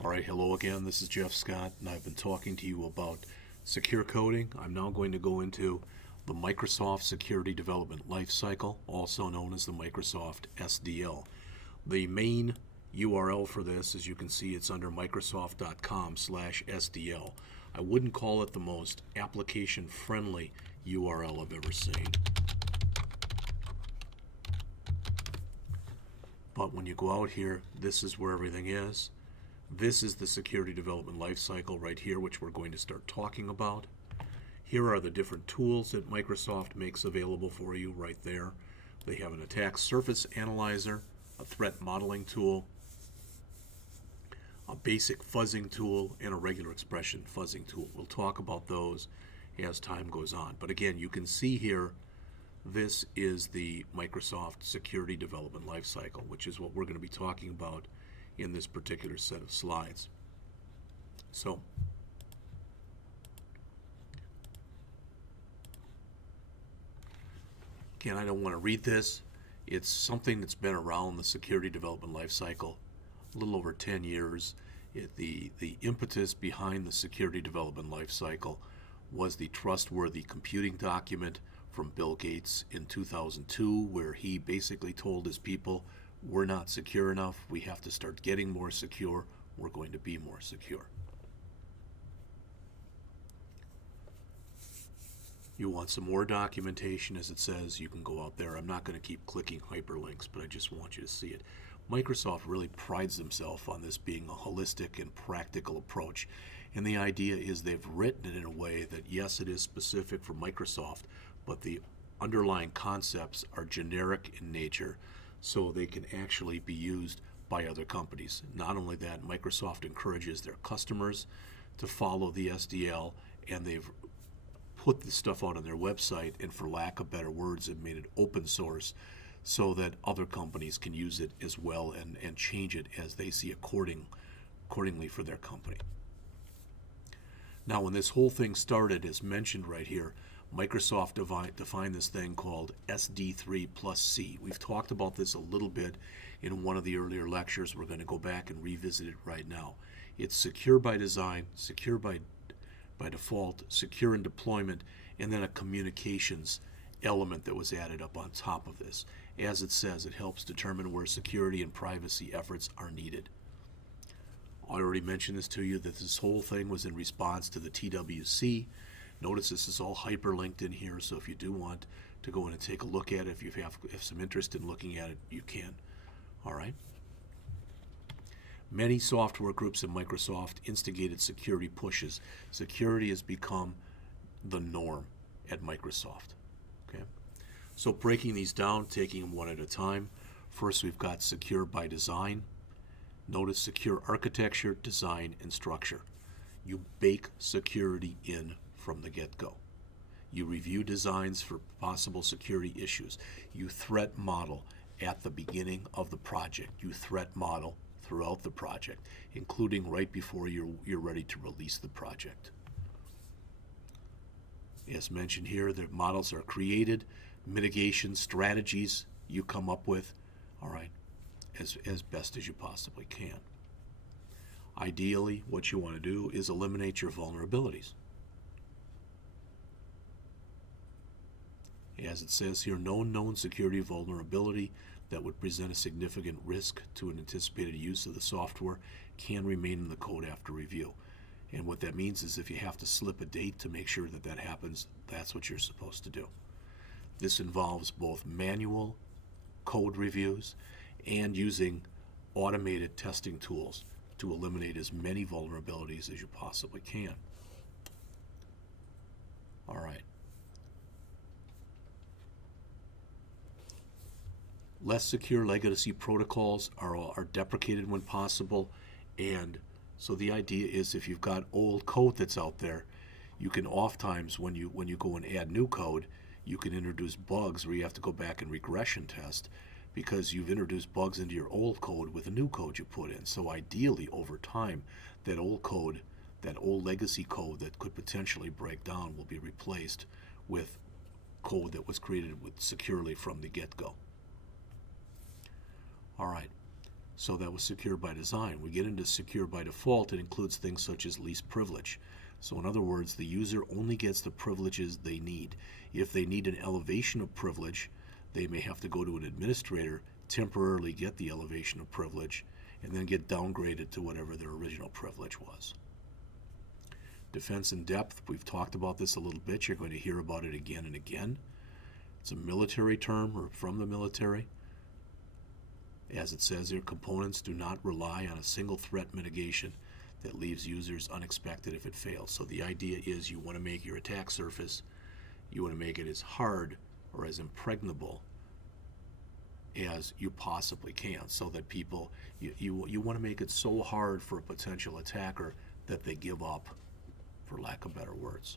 All right, hello again. This is Jeff Scott, and I've been talking to you about secure coding. I'm now going to go into the Microsoft Security Development Lifecycle, also known as the Microsoft SDL. The main URL for this, as you can see, it's under microsoft.com/SDL. I wouldn't call it the most application-friendly URL I've ever seen. But when you go out here, this is where everything is. This is the security development lifecycle right here, which we're going to start talking about. Here are the different tools that Microsoft makes available for you right there. They have an attack surface analyzer, a threat modeling tool, a basic fuzzing tool, and a regular expression fuzzing tool. We'll talk about those as time goes on. But again, you can see here, this is the Microsoft Security Development Lifecycle, which is what we're going to be talking about in this particular set of slides. So, again, I don't want to read this. It's something that's been around the security development lifecycle a little over 10 years. The impetus behind the security development lifecycle was the trustworthy computing document from Bill Gates in 2002, where he basically told his people, we're not secure enough, we have to start getting more secure, we're going to be more secure. You want some more documentation, as it says, you can go out there. I'm not going to keep clicking hyperlinks, but I just want you to see it. Microsoft really prides themselves on this being a holistic and practical approach. And the idea is they've written it in a way that, yes, it is specific for Microsoft, but the underlying concepts are generic in nature, so they can actually be used by other companies. Not only that, Microsoft encourages their customers to follow the SDL, and they've put this stuff out on their website, and for lack of better words, have made it open source so that other companies can use it as well and change it as they see accordingly for their company. Now, when this whole thing started, as mentioned right here, Microsoft defined this thing called SD3 plus C. We've talked about this a little bit in one of the earlier lectures. We're going to go back and revisit it right now. It's secure by design, secure by default, secure in deployment, and then a communications element that was added up on top of this. As it says, it helps determine where security and privacy efforts are needed. I already mentioned this to you, that this whole thing was in response to the TWC. Notice this is all hyperlinked in here, so if you do want to go in and take a look at it, if you have some interest in looking at it, you can. All right. Many software groups at Microsoft instigated security pushes. Security has become the norm at Microsoft. Okay. So breaking these down, taking them one at a time. First, we've got secure by design. Notice secure architecture, design, and structure. You bake security in from the get-go. You review designs for possible security issues. You threat model at the beginning of the project. You threat model throughout the project, including right before you're ready to release the project. As mentioned here, the models are created, mitigation strategies you come up with, all right, as best as you possibly can. Ideally, what you want to do is eliminate your vulnerabilities. As it says here, no known security vulnerability that would present a significant risk to an anticipated use of the software can remain in the code after review. And what that means is if you have to slip a date to make sure that that happens, that's what you're supposed to do. This involves both manual code reviews and using automated testing tools to eliminate as many vulnerabilities as you possibly can. All right. Less secure legacy protocols are deprecated when possible, and so the idea is if you've got old code that's out there, you can oftentimes, when you go and add new code, you can introduce bugs where you have to go back and regression test because you've introduced bugs into your old code with a new code you put in. So ideally, over time, that old code, that old legacy code that could potentially break down will be replaced with code that was created securely from the get-go. All right. So that was secure by design. We get into secure by default. It includes things such as least privilege. So in other words, the user only gets the privileges they need. If they need an elevation of privilege, they may have to go to an administrator, temporarily get the elevation of privilege, and then get downgraded to whatever their original privilege was. Defense in depth, we've talked about this a little bit. You're going to hear about it again and again. It's a military term, or from the military. As it says here, components do not rely on a single threat mitigation that leaves users unexpected if it fails. So the idea is you want to make your attack surface, you want to make it as hard or as impregnable as you possibly can, so that people, you want to make it so hard for a potential attacker that they give up, for lack of better words.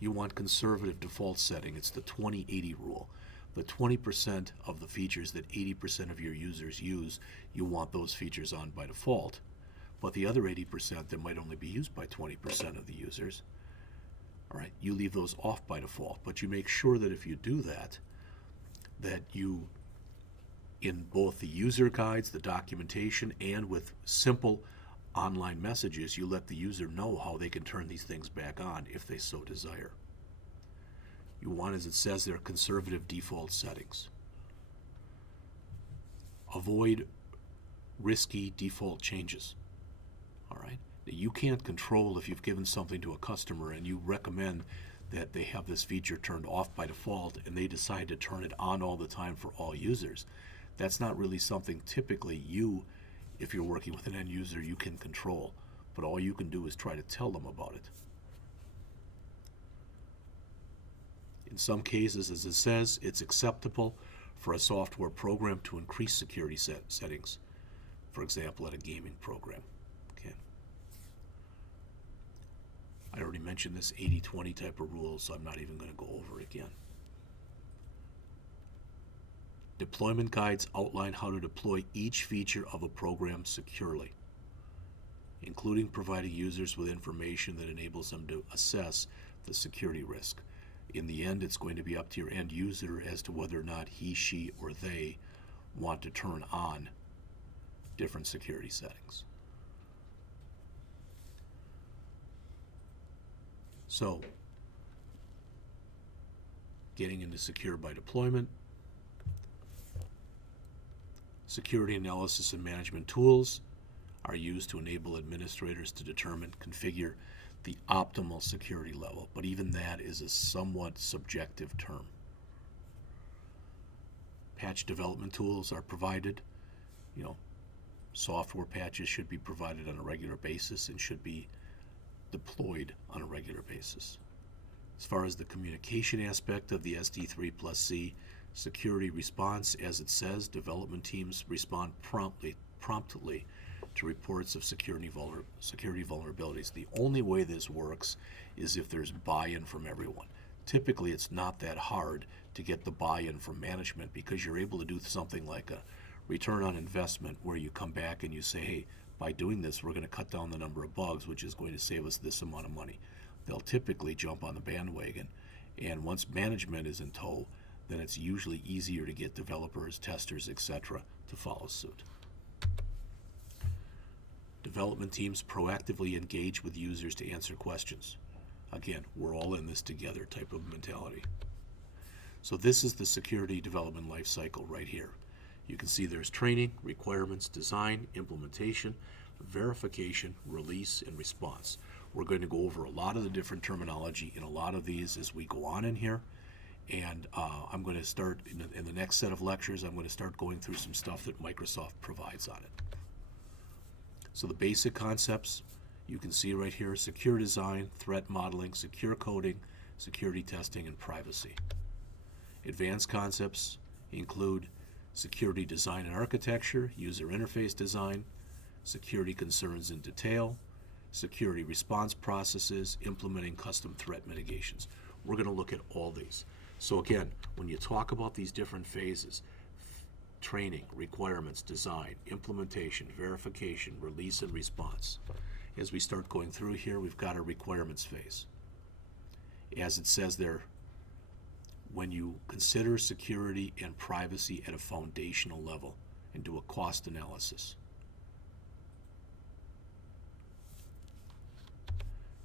You want conservative default setting. It's the 20-80 rule. The 20% of the features that 80% of your users use, you want those features on by default. But the other 80% that might only be used by 20% of the users, all right, you leave those off by default. But you make sure that if you do that, that you, in both the user guides, the documentation, and with simple online messages, you let the user know how they can turn these things back on if they so desire. You want, as it says there, conservative default settings. Avoid risky default changes. All right? You can't control if you've given something to a customer and you recommend that they have this feature turned off by default and they decide to turn it on all the time for all users. That's not really something typically you, if you're working with an end user, you can control. But all you can do is try to tell them about it. In some cases, as it says, it's acceptable for a software program to increase security settings. For example, at a gaming program. Okay. I already mentioned this 80-20 type of rule, so I'm not even going to go over it again. Deployment guides outline how to deploy each feature of a program securely, including providing users with information that enables them to assess the security risk. In the end, it's going to be up to your end user as to whether or not he, she, or they want to turn on different security settings. So, getting into secure by deployment, security analysis and management tools are used to enable administrators to determine, configure the optimal security level, but even that is a somewhat subjective term. Patch development tools are provided. Software patches should be provided on a regular basis and should be deployed on a regular basis. As far as the communication aspect of the SD3+C security response, as it says, development teams respond promptly to reports of security vulnerabilities. The only way this works is if there's buy-in from everyone. Typically, it's not that hard to get the buy-in from management because you're able to do something like a return on investment where you come back and you say, hey, by doing this, we're going to cut down the number of bugs, which is going to save us this amount of money. They'll typically jump on the bandwagon, and once management is in tow, then it's usually easier to get developers, testers, etc. to follow suit. Development teams proactively engage with users to answer questions. Again, we're all in this together type of mentality. So this is the security development life cycle right here. You can see there's training, requirements, design, implementation, verification, release, and response. We're going to go over a lot of the different terminology in a lot of these as we go on in here. And I'm going to start, in the next set of lectures, I'm going to start going through some stuff that Microsoft provides on it. So the basic concepts, you can see right here: secure design, threat modeling, secure coding, security testing, and privacy. Advanced concepts include security design and architecture, user interface design, security concerns in detail, security response processes, implementing custom threat mitigations. We're going to look at all these. So again, when you talk about these different phases, training, requirements, design, implementation, verification, release, and response. As we start going through here, we've got a requirements phase. As it says there, when you consider security and privacy at a foundational level, and do a cost analysis.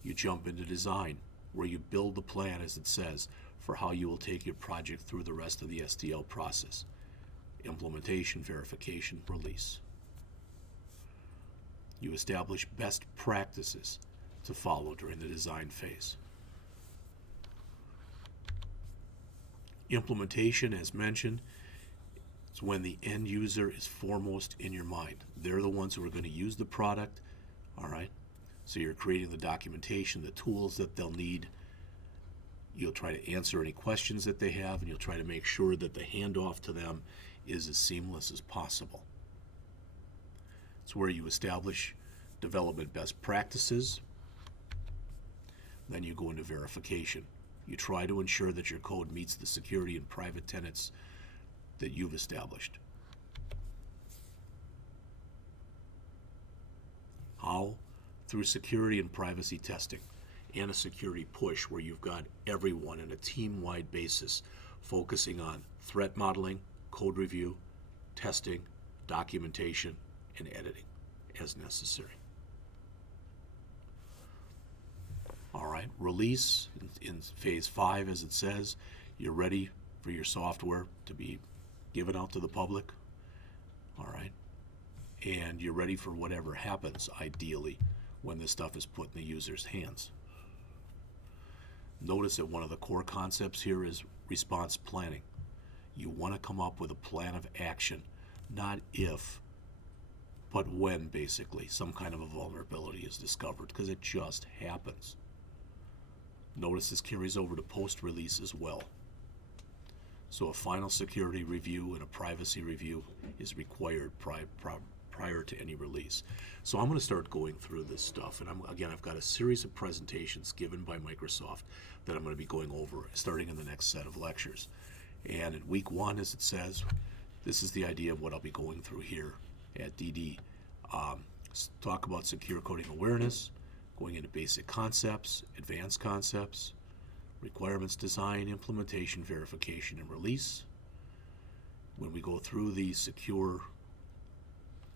You jump into design, where you build the plan, as it says, for how you will take your project through the rest of the STL process. Implementation, verification, release. You establish best practices to follow during the design phase. Implementation, as mentioned, is when the end user is foremost in your mind. They're the ones who are going to use the product, all right? So you're creating the documentation, the tools that they'll need. You'll try to answer any questions that they have, and you'll try to make sure that the handoff to them is as seamless as possible. It's where you establish development best practices. Then you go into verification. You try to ensure that your code meets the security and private tenets that you've established. How? Through security and privacy testing and a security push where you've got everyone in a team-wide basis focusing on threat modeling, code review, testing, documentation, and editing as necessary. All right, release in phase 5, as it says, you're ready for your software to be given out to the public. All right, and you're ready for whatever happens, ideally, when this stuff is put in the user's hands. Notice that one of the core concepts here is response planning. You want to come up with a plan of action, not if, but when, basically, some kind of a vulnerability is discovered, because it just happens. Notice this carries over to post-release as well. So a final security review and a privacy review is required prior to any release. So I'm going to start going through this stuff, and I've got a series of presentations given by Microsoft that I'm going to be going over starting in the next set of lectures. And in week 1, as it says, this is the idea of what I'll be going through here at DD. Talk about secure coding awareness, going into basic concepts, advanced concepts, requirements design, implementation, verification, and release. When we go through the secure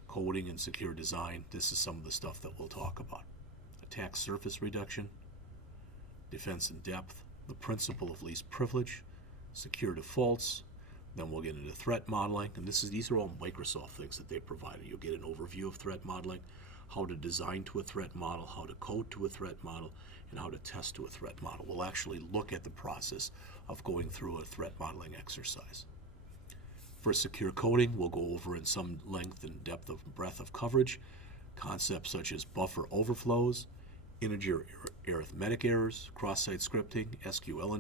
coding and secure design, this is some of the stuff that we'll talk about. Attack surface reduction, defense in depth, the principle of least privilege, secure defaults. Then we'll get into threat modeling, and these are all Microsoft things that they provided. You'll get an overview of threat modeling, how to design to a threat model, how to code to a threat model, and how to test to a threat model. We'll actually look at the process of going through a threat modeling exercise. For secure coding, we'll go over in some length and depth of breadth of coverage concepts such as buffer overflows, integer arithmetic errors, cross-site scripting, SQL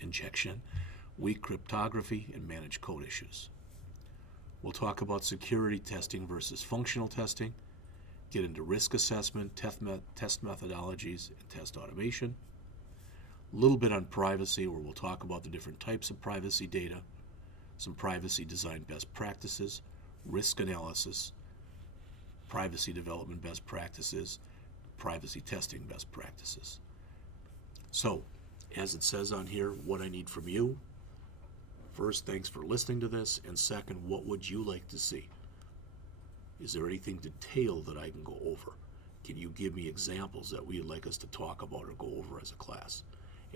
injection, weak cryptography, and managed code issues. We'll talk about security testing versus functional testing, get into risk assessment, test methodologies, and test automation. A little bit on privacy, where we'll talk about the different types of privacy data, some privacy design best practices, risk analysis, privacy development best practices, privacy testing best practices. So, as it says on here, what I need from you. First, thanks for listening to this, and second, what would you like to see? Is there anything detailed that I can go over? Can you give me examples that you'd like us to talk about or go over as a class?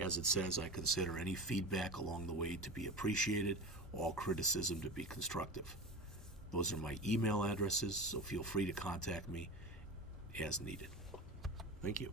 As it says, I consider any feedback along the way to be appreciated, all criticism to be constructive. Those are my email addresses, so feel free to contact me as needed. Thank you.